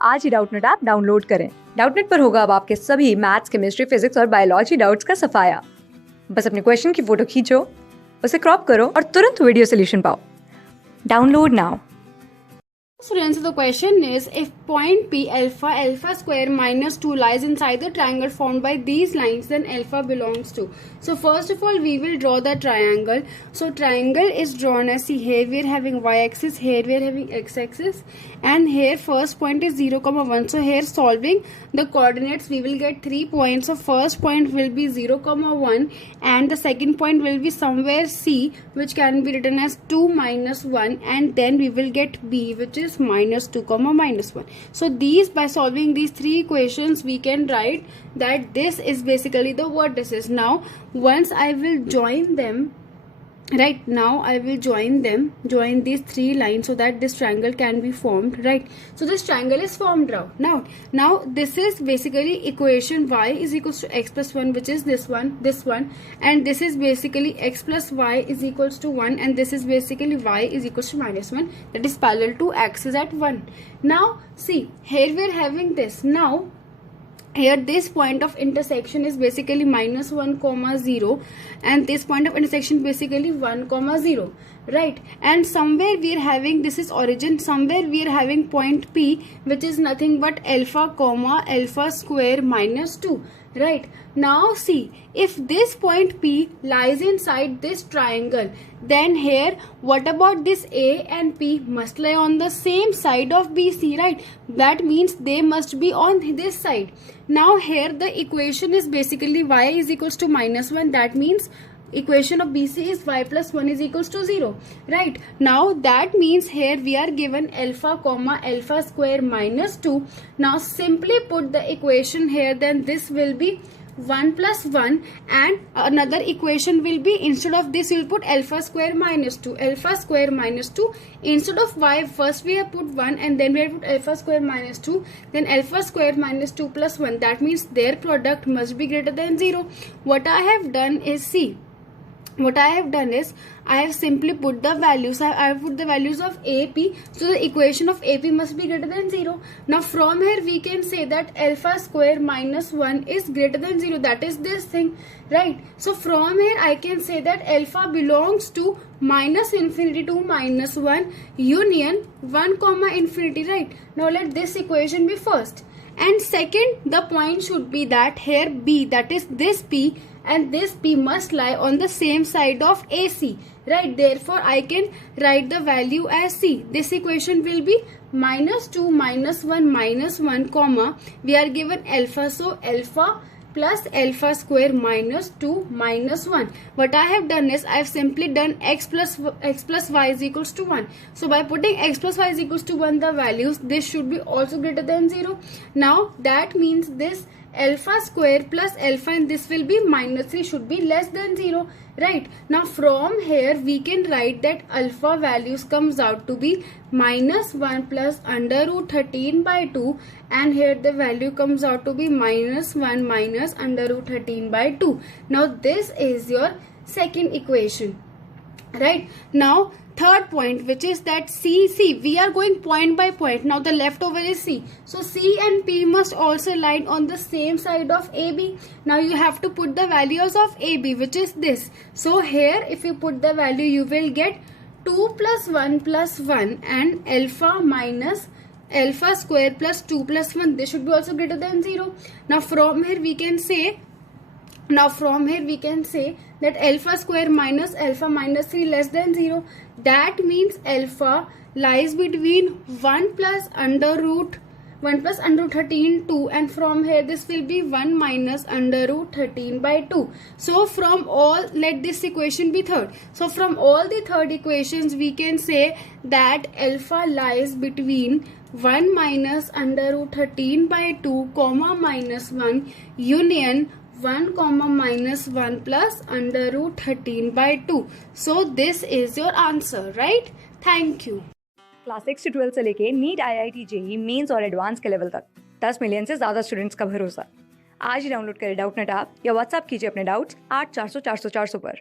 आज ही Doubtnut app download करें। Doubtnut पर होगा अब आपके सभी मैथ्स, केमिस्ट्री, फिजिक्स और बायोलॉजी डाउट्स का सफाया। बस अपने क्वेश्चन की फोटो खींचो, उसे क्रॉप करो और तुरंत वीडियो सोल्यूशन पाओ। Download now. So to answer the question is, if point P alpha square minus 2 lies inside the triangle formed by these lines, then alpha belongs to. So first of all we will draw the triangle. So triangle is drawn as, see here we are having y axis, here we are having x axis, and here first point is 0, 1. So here solving the coordinates we will get 3 points. So first point will be 0, 1, and the second point will be somewhere C, which can be written as 2 minus 1, and then we will get B, which is minus 2, minus 1. So these, by solving these three equations, we can write that this is basically the vertices. Now once I will join them, right, now I will join these three lines so that this triangle can be formed, right? So this triangle is formed now this is basically equation y is equals to x plus 1, which is this one, and this is basically x plus y is equals to 1, and this is basically y is equals to minus 1, that is parallel to axis at 1. Now see, here we are having this. Now here this point of intersection is basically minus 1, 0, and this point of intersection basically 1, 0, right? And somewhere we are having, this is origin, somewhere we are having point P, which is nothing but alpha, alpha square minus 2, right? Now see, if this point P lies inside this triangle, then here what about this A and P must lie on the same side of BC, right? That means they must be on this side. Now here the equation is basically y is equals to minus 1, that means equation of BC is y plus 1 is equals to 0, right? Now that means here we are given alpha, alpha square minus 2. Now simply put the equation here, then this will be 1 plus 1, and another equation will be, instead of this you will put alpha square minus 2. Instead of y, first we have put 1 and then we have put alpha square minus 2, then alpha square minus 2 plus 1, that means their product must be greater than 0. What I have done is, I have simply put the values. I have put the values of AP. So the equation of AP must be greater than 0. Now from here we can say that alpha square minus 1 is greater than 0. That is this thing, right? So from here I can say that alpha belongs to minus infinity to minus 1 union 1, infinity, right? Now let this equation be first. And second, the point should be that here B, that is this P, and this P must lie on the same side of AC, right? Therefore I can write the value as C. This equation will be minus 2 minus 1 minus 1, we are given alpha, so alpha plus alpha square minus 2 minus 1. What I have done is, I have simply done x plus y is equals to 1. So by putting x plus y is equals to 1 the values, this should be also greater than 0. Now that means this alpha square plus alpha, and this will be minus 3, should be less than 0, right? Now from here we can write that alpha values comes out to be minus 1 plus under root 13 by 2, and here the value comes out to be minus 1 minus under root 13 by 2. Now this is your second equation, right? Now third point, which is that C, we are going point by point. Now the leftover is C. So C and P must also lie on the same side of AB. Now you have to put the values of AB, which is this. So here if you put the value, you will get 2 plus 1 and alpha minus alpha square plus 2 plus 1. This should be also greater than 0. Now from here we can say that alpha square minus alpha minus 3 less than 0. That means alpha lies between 1 plus under root 13 2, and from here this will be 1 minus under root 13 by 2. So from all, let this equation be third. So from all the third equations we can say that alpha lies between 1 minus under root 13 by 2, minus 1 union 1, minus 1 plus under root 13 by 2. So this is your answer, right? Thank you. Class 6 से 12 से लेके NEET, IIT, JEE mains और advance के level तक 10 million से ज्यादा students का भरोसा। आज ही डाउनलोड करें डाउटनेट ऐप या व्हाट्सएप कीजिए अपने डाउट्स 8400 400 400 पर।